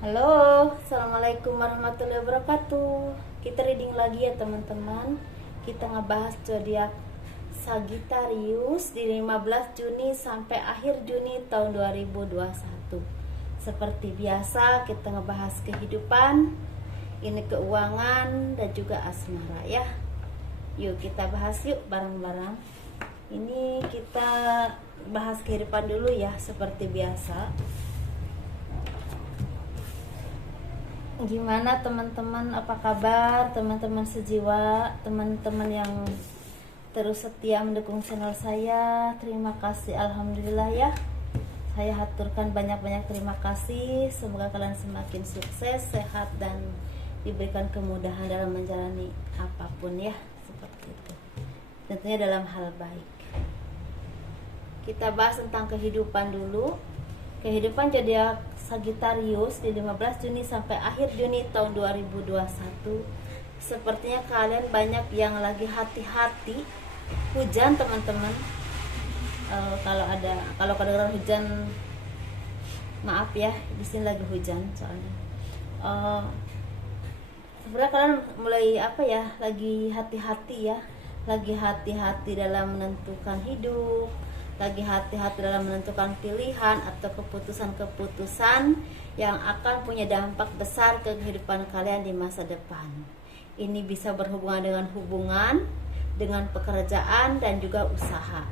Halo, assalamualaikum warahmatullahi wabarakatuh. Kita reading lagi ya teman-teman. Kita ngebahas zodiak Sagittarius di 15 Juni sampai akhir Juni tahun 2021. Seperti biasa kita ngebahas kehidupan, ini keuangan dan juga asmara ya. Yuk kita bahas yuk bareng-bareng. Ini kita bahas kehidupan dulu ya seperti biasa. Gimana teman-teman, apa kabar teman-teman sejiwa, teman-teman yang terus setia mendukung channel saya? Terima kasih, alhamdulillah ya. Saya haturkan banyak-banyak terima kasih. Semoga kalian semakin sukses, sehat, dan diberikan kemudahan dalam menjalani apapun ya, seperti itu. Tentunya dalam hal baik. Kita bahas tentang kehidupan dulu. Kehidupan zodiak Sagittarius di 15 Juni sampai akhir Juni tahun 2021. Sepertinya kalian banyak yang lagi hati-hati hujan teman-teman. Kalau kedengaran hujan, maaf ya, di sini lagi hujan soalnya. Sebenarnya kalian mulai lagi hati-hati ya, lagi hati-hati dalam menentukan hidup, lagi hati-hati dalam menentukan pilihan atau keputusan-keputusan yang akan punya dampak besar ke kehidupan kalian di masa depan. Ini bisa berhubungan dengan pekerjaan dan juga usaha.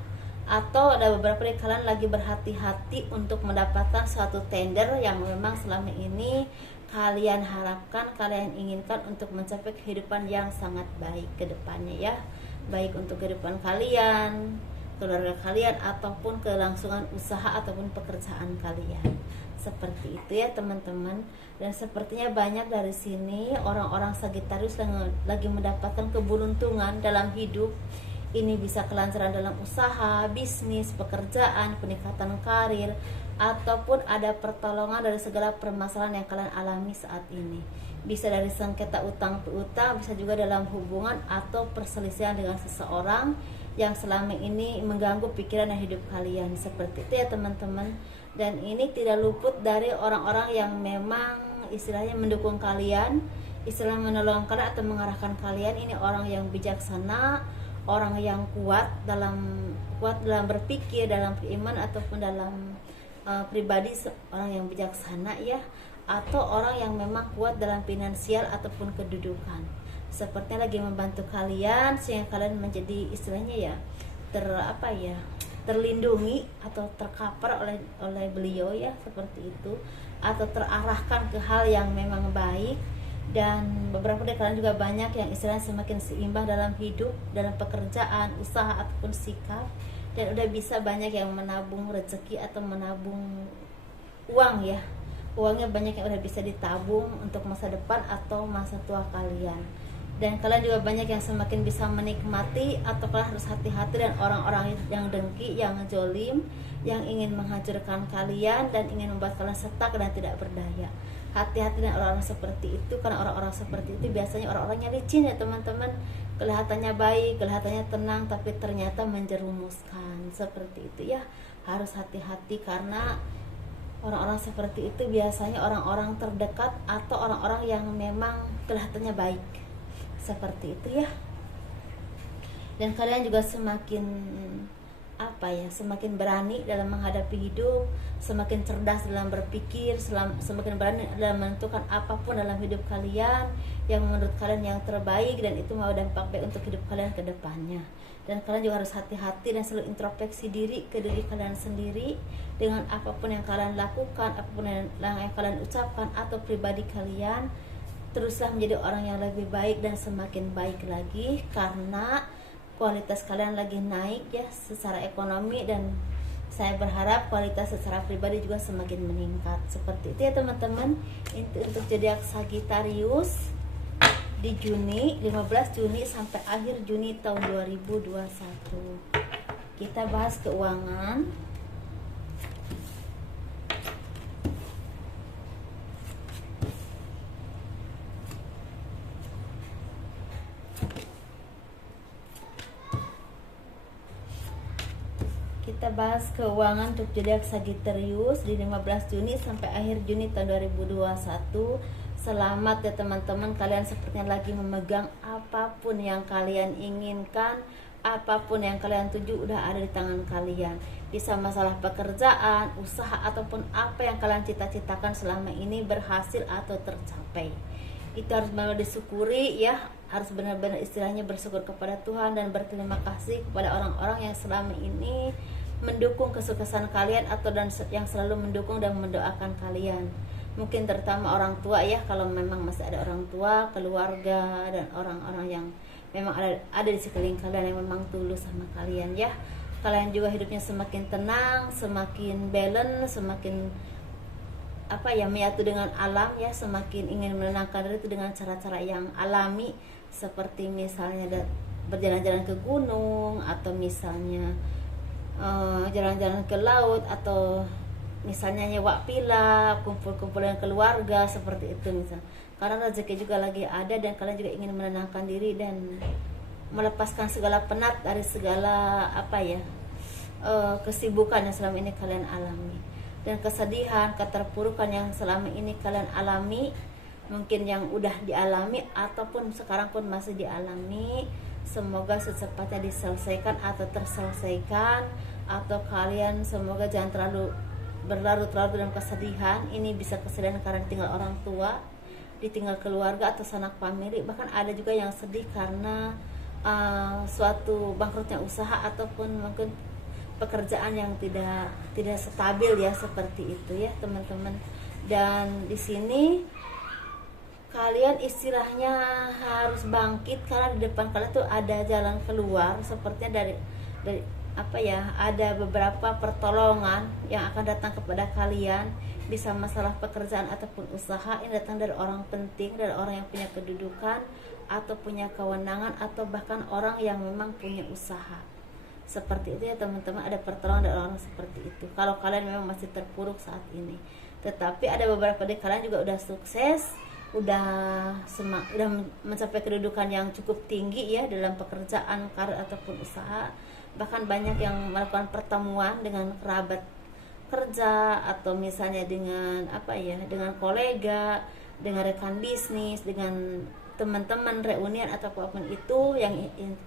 Atau ada beberapa dari kalian lagi berhati-hati untuk mendapatkan suatu tender yang memang selama ini kalian harapkan, kalian inginkan untuk mencapai kehidupan yang sangat baik ke depannya ya. Baik untuk kehidupan kalian, keluarga kalian, ataupun kelangsungan usaha ataupun pekerjaan kalian. Seperti itu ya teman-teman. Dan sepertinya banyak dari sini orang-orang Sagittarius yang lagi mendapatkan keberuntungan dalam hidup. Ini bisa kelancaran dalam usaha, bisnis, pekerjaan, peningkatan karir, ataupun ada pertolongan dari segala permasalahan yang kalian alami saat ini. Bisa dari sengketa utang piutang, bisa juga dalam hubungan atau perselisihan dengan seseorang yang selama ini mengganggu pikiran dan hidup kalian. Seperti itu ya teman-teman. Dan ini tidak luput dari orang-orang yang memang istilahnya mendukung kalian, istilah menolong kalian atau mengarahkan kalian. Ini orang yang bijaksana, orang yang kuat dalam berpikir, dalam beriman, ataupun dalam pribadi, orang yang bijaksana ya, atau orang yang memang kuat dalam finansial ataupun kedudukan. Sepertinya lagi membantu kalian sehingga kalian menjadi istilahnya ya terlindungi atau tercover oleh beliau ya, seperti itu, atau terarahkan ke hal yang memang baik. Dan beberapa dari kalian juga banyak yang istilahnya semakin seimbang dalam hidup, dalam pekerjaan, usaha ataupun sikap, dan udah bisa banyak yang menabung rezeki atau menabung uang ya. Uangnya banyak yang udah bisa ditabung untuk masa depan atau masa tua kalian. Dan kalian juga banyak yang semakin bisa menikmati, atau kalian harus hati-hati dan orang-orang yang dengki, yang jolim, yang ingin menghancurkan kalian dan ingin membuat kalian setak dan tidak berdaya. Hati-hati dengan orang-orang seperti itu, karena orang-orang seperti itu biasanya orang-orangnya licin ya teman-teman. Kelihatannya baik, kelihatannya tenang, tapi ternyata menjerumuskan. Seperti itu ya, harus hati-hati karena orang-orang seperti itu biasanya orang-orang terdekat atau orang-orang yang memang kelihatannya baik. Seperti itu ya. Dan kalian juga semakin semakin berani dalam menghadapi hidup, semakin cerdas dalam berpikir, semakin berani dalam menentukan apapun dalam hidup kalian yang menurut kalian yang terbaik, dan itu mau dampak baik untuk hidup kalian ke depannya. Dan kalian juga harus hati-hati dan selalu introspeksi diri ke diri kalian sendiri dengan apapun yang kalian lakukan, apapun yang kalian ucapkan atau pribadi kalian. Teruslah menjadi orang yang lebih baik dan semakin baik lagi, karena kualitas kalian lagi naik ya secara ekonomi, dan saya berharap kualitas secara pribadi juga semakin meningkat. Seperti itu ya teman-teman. Itu untuk zodiak Sagittarius di 15 Juni sampai akhir Juni tahun 2021. Kita bahas keuangan. Kita bahas keuangan untuk zodiak Sagittarius di 15 Juni sampai akhir Juni tahun 2021. Selamat ya teman-teman, kalian sepertinya lagi memegang apapun yang kalian inginkan, apapun yang kalian tuju udah ada di tangan kalian. Bisa masalah pekerjaan, usaha, ataupun apa yang kalian cita-citakan selama ini berhasil atau tercapai. Itu harus benar-benar disyukuri ya, harus benar-benar istilahnya bersyukur kepada Tuhan dan berterima kasih kepada orang-orang yang selama ini mendukung kesuksesan kalian atau dan yang selalu mendukung dan mendoakan kalian. Mungkin terutama orang tua ya, kalau memang masih ada orang tua, keluarga, dan orang-orang yang memang ada di sekeliling kalian yang memang tulus sama kalian ya. Kalian juga hidupnya semakin tenang, semakin balance, semakin menyatu dengan alam ya, semakin ingin menenangkan diri itu dengan cara-cara yang alami, seperti misalnya berjalan-jalan ke gunung, atau misalnya jalan-jalan ke laut, atau misalnya nyewa villa, kumpul-kumpul dengan keluarga, seperti itu misal. Karena rezeki juga lagi ada dan kalian juga ingin menenangkan diri dan melepaskan segala penat dari segala kesibukan yang selama ini kalian alami, dan kesedihan, keterpurukan yang selama ini kalian alami, mungkin yang udah dialami ataupun sekarang pun masih dialami. Semoga secepatnya diselesaikan atau terselesaikan, atau kalian semoga jangan terlalu berlarut-larut dalam kesedihan. Ini bisa kesedihan karena ditinggal orang tua, ditinggal keluarga atau sanak famili. Bahkan ada juga yang sedih karena suatu bangkrutnya usaha ataupun mungkin pekerjaan yang tidak stabil ya, seperti itu ya teman-teman. Dan di sini kalian istilahnya harus bangkit karena di depan kalian tuh ada jalan keluar, sepertinya dari ada beberapa pertolongan yang akan datang kepada kalian, bisa masalah pekerjaan ataupun usaha yang datang dari orang penting, dari orang yang punya kedudukan atau punya kewenangan, atau bahkan orang yang memang punya usaha. Seperti itu ya teman-teman, ada pertolongan dari orang seperti itu kalau kalian memang masih terpuruk saat ini. Tetapi ada beberapa dari kalian juga udah sukses, udah mencapai kedudukan yang cukup tinggi ya dalam pekerjaan, karir ataupun usaha. Bahkan banyak yang melakukan pertemuan dengan kerabat kerja, atau misalnya dengan dengan kolega, dengan rekan bisnis, dengan teman-teman, reunian atau apapun itu yang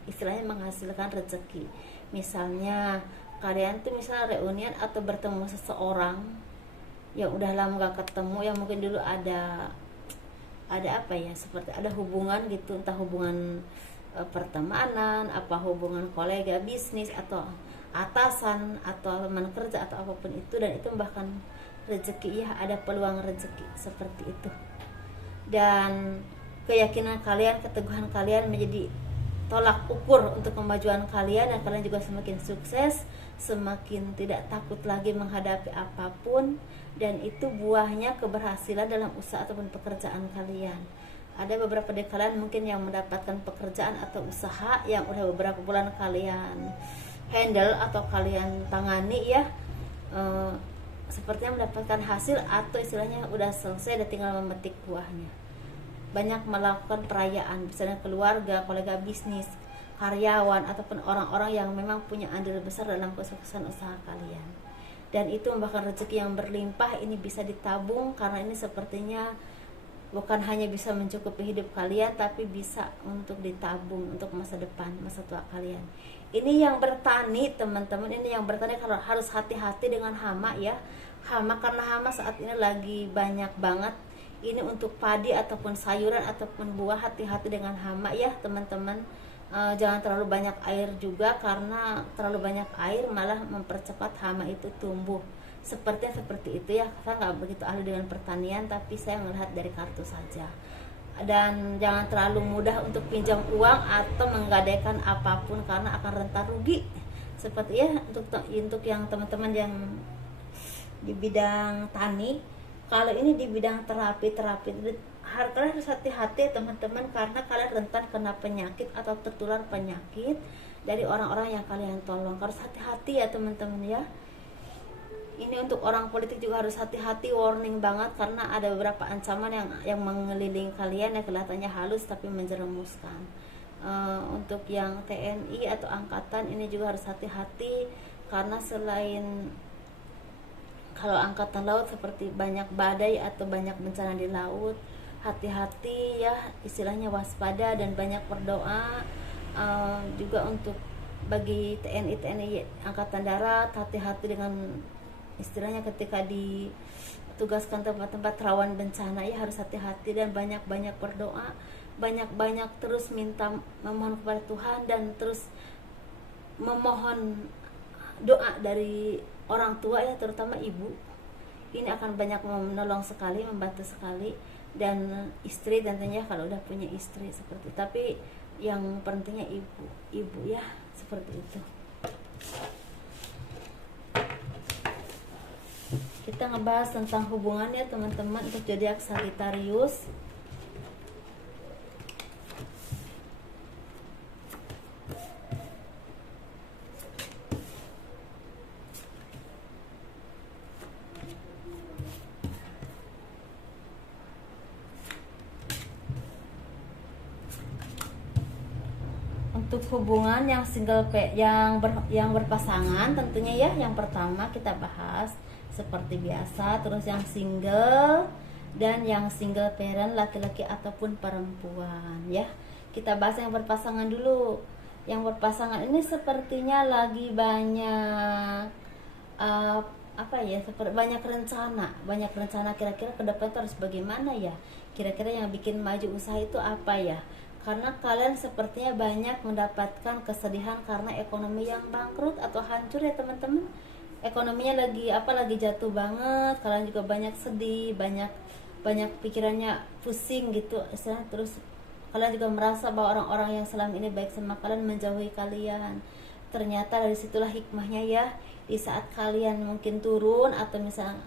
istilahnya menghasilkan rezeki. Misalnya kalian tuh misalnya reunian atau bertemu seseorang yang udah lama gak ketemu, yang mungkin dulu ada seperti ada hubungan gitu, entah hubungan pertemanan, hubungan kolega bisnis atau atasan atau teman kerja atau apapun itu, dan itu bahkan rezeki ya, ada peluang rezeki seperti itu. Dan keyakinan kalian, keteguhan kalian menjadi tolak ukur untuk kemajuan kalian, dan kalian juga semakin sukses, semakin tidak takut lagi menghadapi apapun, dan itu buahnya keberhasilan dalam usaha ataupun pekerjaan kalian. Ada beberapa dari kalian mungkin yang mendapatkan pekerjaan atau usaha yang udah beberapa bulan kalian handle atau kalian tangani ya, sepertinya mendapatkan hasil atau istilahnya udah selesai dan tinggal memetik buahnya. Banyak melakukan perayaan misalnya keluarga, kolega bisnis, karyawan ataupun orang-orang yang memang punya andil besar dalam kesuksesan usaha kalian. Dan itu bahkan rezeki yang berlimpah ini bisa ditabung, karena ini sepertinya bukan hanya bisa mencukupi hidup kalian, tapi bisa untuk ditabung untuk masa depan, masa tua kalian. Ini yang bertani teman-teman, ini yang bertani harus hati-hati dengan hama ya. Hama, karena hama saat ini lagi banyak banget. Ini untuk padi ataupun sayuran ataupun buah, hati-hati dengan hama ya teman-teman. Jangan terlalu banyak air juga, karena terlalu banyak air malah mempercepat hama itu tumbuh. Seperti itu ya. Saya nggak begitu ahli dengan pertanian, tapi saya melihat dari kartu saja. Dan jangan terlalu mudah untuk pinjam uang atau menggadaikan apapun, karena akan rentan rugi. Seperti ya untuk yang teman-teman yang di bidang tani. Kalau ini di bidang terapi kalian harus hati-hati teman-teman, karena kalian rentan kena penyakit atau tertular penyakit dari orang-orang yang kalian tolong. Harus hati-hati ya teman-teman ya. Ini untuk orang politik juga harus hati-hati, warning banget, karena ada beberapa ancaman yang mengelilingi kalian yang kelihatannya halus tapi menjerumuskan. Untuk yang TNI atau angkatan ini juga harus hati-hati, karena selain kalau angkatan laut seperti banyak badai atau banyak bencana di laut, hati-hati ya, istilahnya waspada dan banyak berdoa. Juga untuk bagi TNI Angkatan Darat, hati-hati dengan istilahnya ketika ditugaskan tempat-tempat rawan bencana ya, harus hati-hati dan banyak-banyak berdoa, banyak-banyak terus memohon kepada Tuhan, dan terus memohon doa dari orang tua ya, terutama ibu. Ini akan banyak menolong sekali, membantu sekali, dan istri tentunya kalau udah punya istri seperti, tapi yang pentingnya ibu ya, seperti itu. Kita ngebahas tentang hubungannya teman-teman untuk zodiak Sagittarius. Untuk hubungan yang single yang berpasangan tentunya ya, yang pertama kita bahas seperti biasa, terus yang single dan yang single parent, laki-laki ataupun perempuan ya. Kita bahas yang berpasangan dulu. Yang berpasangan ini sepertinya lagi banyak seperti banyak rencana kira-kira ke depan harus bagaimana ya, kira-kira yang bikin maju usaha itu apa ya. Karena kalian sepertinya banyak mendapatkan kesedihan karena ekonomi yang bangkrut atau hancur ya teman-teman. Ekonominya lagi jatuh banget, kalian juga banyak sedih, banyak pikirannya pusing gitu istilahnya. Terus kalian juga merasa bahwa orang-orang yang selama ini baik sama kalian menjauhi kalian. Ternyata dari situlah hikmahnya ya, di saat kalian mungkin turun atau misalnya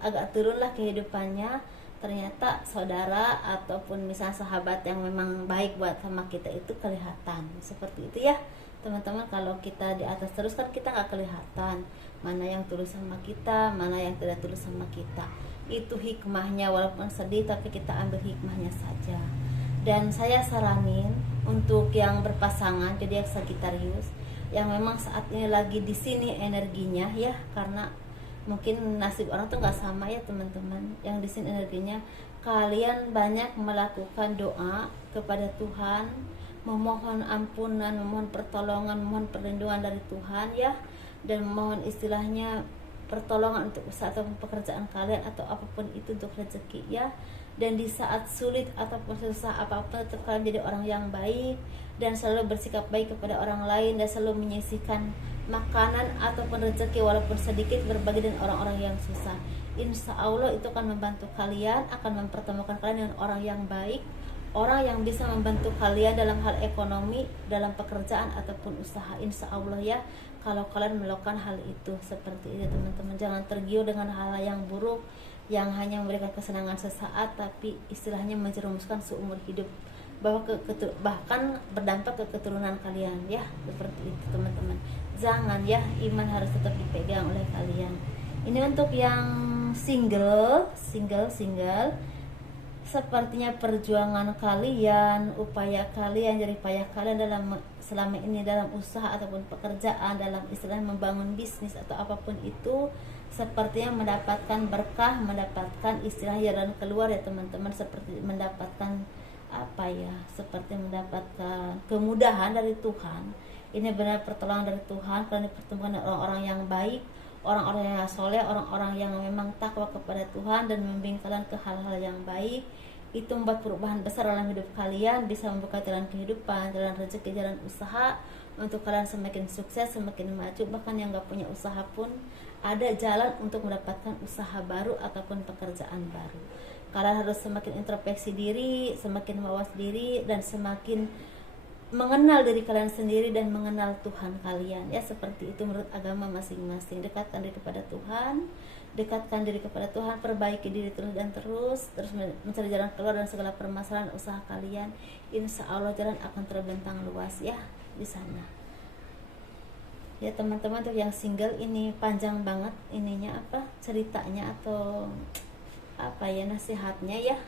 agak turun lah kehidupannya, ternyata saudara ataupun misalnya sahabat yang memang baik buat sama kita itu kelihatan. Seperti itu ya teman-teman. Kalau kita di atas terus kan kita nggak kelihatan mana yang tulus sama kita, mana yang tidak tulus sama kita. Itu hikmahnya, walaupun sedih tapi kita ambil hikmahnya saja. Dan saya saranin untuk yang berpasangan jadi Sagittarius yang memang saat ini lagi di sini energinya ya, karena mungkin nasib orang tuh nggak sama ya teman-teman. Yang di sini energinya kalian banyak melakukan doa kepada Tuhan, memohon ampunan, memohon pertolongan, memohon perlindungan dari Tuhan ya, dan memohon istilahnya pertolongan untuk usaha atau pekerjaan kalian atau apapun itu untuk rezeki ya. Dan di saat sulit ataupun susah apapun tetap kalian jadi orang yang baik dan selalu bersikap baik kepada orang lain, dan selalu menyisihkan makanan ataupun rezeki walaupun sedikit, berbagi dengan orang-orang yang susah. Insya Allah itu akan membantu kalian, akan mempertemukan kalian dengan orang yang baik, orang yang bisa membantu kalian dalam hal ekonomi, dalam pekerjaan ataupun usaha. Insya Allah ya, kalau kalian melakukan hal itu. Seperti itu teman-teman. Jangan tergiur dengan hal yang buruk yang hanya memberikan kesenangan sesaat tapi istilahnya menjerumuskan seumur hidup, bahkan berdampak ke keturunan kalian ya. Seperti itu teman-teman. Jangan ya, iman harus tetap dipegang oleh kalian. Ini untuk yang single, sepertinya perjuangan kalian, upaya kalian, jerih payah kalian dalam selama ini dalam usaha ataupun pekerjaan, dalam istilah membangun bisnis atau apapun itu, sepertinya mendapatkan berkah, mendapatkan istilah jalan keluar ya teman-teman. Seperti mendapatkan seperti mendapatkan kemudahan dari Tuhan. Ini benar pertolongan dari Tuhan. Kalian dipertemukan dengan orang-orang yang baik, orang-orang yang soleh, orang-orang yang memang takwa kepada Tuhan dan membimbing kalian ke hal-hal yang baik. Itu membuat perubahan besar dalam hidup kalian, bisa membuka jalan kehidupan, jalan rezeki, jalan usaha untuk kalian semakin sukses, semakin maju. Bahkan yang gak punya usaha pun ada jalan untuk mendapatkan usaha baru ataupun pekerjaan baru. Kalian harus semakin introspeksi diri, semakin mawas diri, dan semakin mengenal diri kalian sendiri dan mengenal Tuhan kalian ya. Seperti itu menurut agama masing-masing. Dekatkan diri kepada Tuhan, perbaiki diri terus mencari jalan keluar dan segala permasalahan usaha kalian. Insya Allah jalan akan terbentang luas ya di sana. Ya teman-teman, untuk yang single ini panjang banget ininya ceritanya atau nasihatnya ya.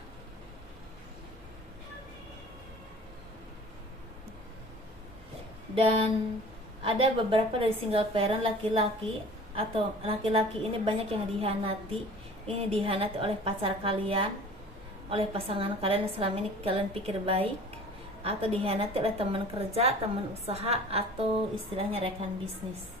Dan ada beberapa dari single parent laki-laki atau laki-laki ini banyak yang dihianati. Ini dihianati oleh pacar kalian, oleh pasangan kalian yang selama ini kalian pikir baik, atau dihianati oleh teman kerja, teman usaha, atau istilahnya rekan bisnis.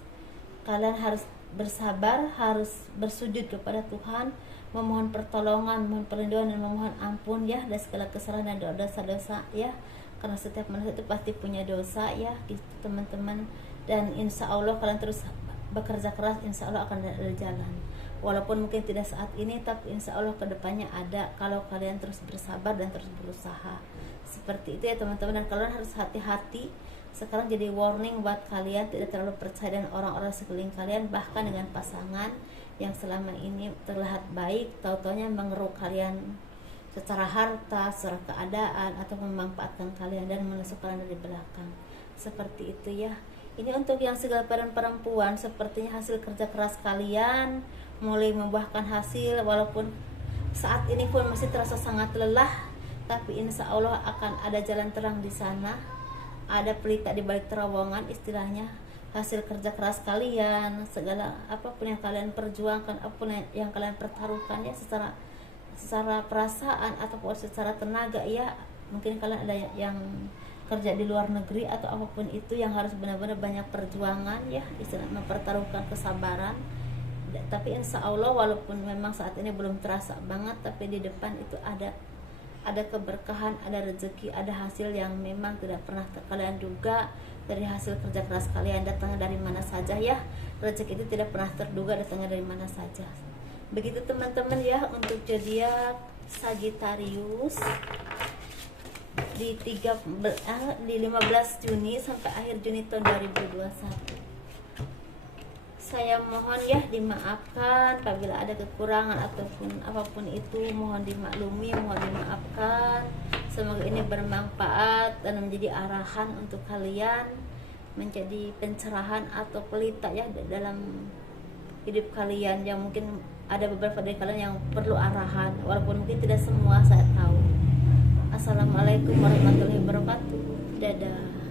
Kalian harus bersabar, harus bersujud kepada Tuhan, memohon pertolongan, memohon perlindungan, dan memohon ampun ya dari segala kesalahan dan dosa-dosa ya, karena setiap manusia itu pasti punya dosa ya gitu teman-teman. Dan insya Allah kalian terus bekerja keras, insya Allah akan ada jalan, walaupun mungkin tidak saat ini, tapi insya Allah kedepannya ada kalau kalian terus bersabar dan terus berusaha. Seperti itu ya teman-teman. Dan kalian harus hati-hati. Sekarang jadi warning buat kalian, tidak terlalu percaya dengan orang-orang sekeliling kalian, bahkan dengan pasangan yang selama ini terlihat baik, tahu-taunya mengeruk kalian secara harta, secara keadaan, atau memanfaatkan kalian dan menusuk kalian dari belakang. Seperti itu ya. Ini untuk yang single parent perempuan, sepertinya hasil kerja keras kalian mulai membuahkan hasil, walaupun saat ini pun masih terasa sangat lelah, tapi insya Allah akan ada jalan terang di sana. Ada pelita di balik terowongan istilahnya. Hasil kerja keras kalian, segala apapun yang kalian perjuangkan, apapun yang kalian pertaruhkan ya, secara perasaan ataupun secara tenaga ya. Mungkin kalian ada yang kerja di luar negeri atau apapun itu yang harus benar-benar banyak perjuangan ya, istilah mempertaruhkan kesabaran. Tapi insya Allah walaupun memang saat ini belum terasa banget, tapi di depan itu ada keberkahan, ada rezeki, ada hasil yang memang tidak pernah kalian duga dari hasil kerja keras kalian. Datangnya dari mana saja ya, rezeki itu tidak pernah terduga datangnya dari mana saja. Begitu teman-teman ya untuk zodiak Sagittarius di 15 Juni sampai akhir Juni tahun 2021. Saya mohon ya dimaafkan apabila ada kekurangan ataupun apapun itu, mohon dimaklumi, mohon dimaafkan. Semoga ini bermanfaat dan menjadi arahan untuk kalian, menjadi pencerahan atau pelita ya dalam hidup kalian, yang mungkin ada beberapa dari kalian yang perlu arahan, walaupun mungkin tidak semua saya tahu. Assalamualaikum warahmatullahi wabarakatuh. Dadah.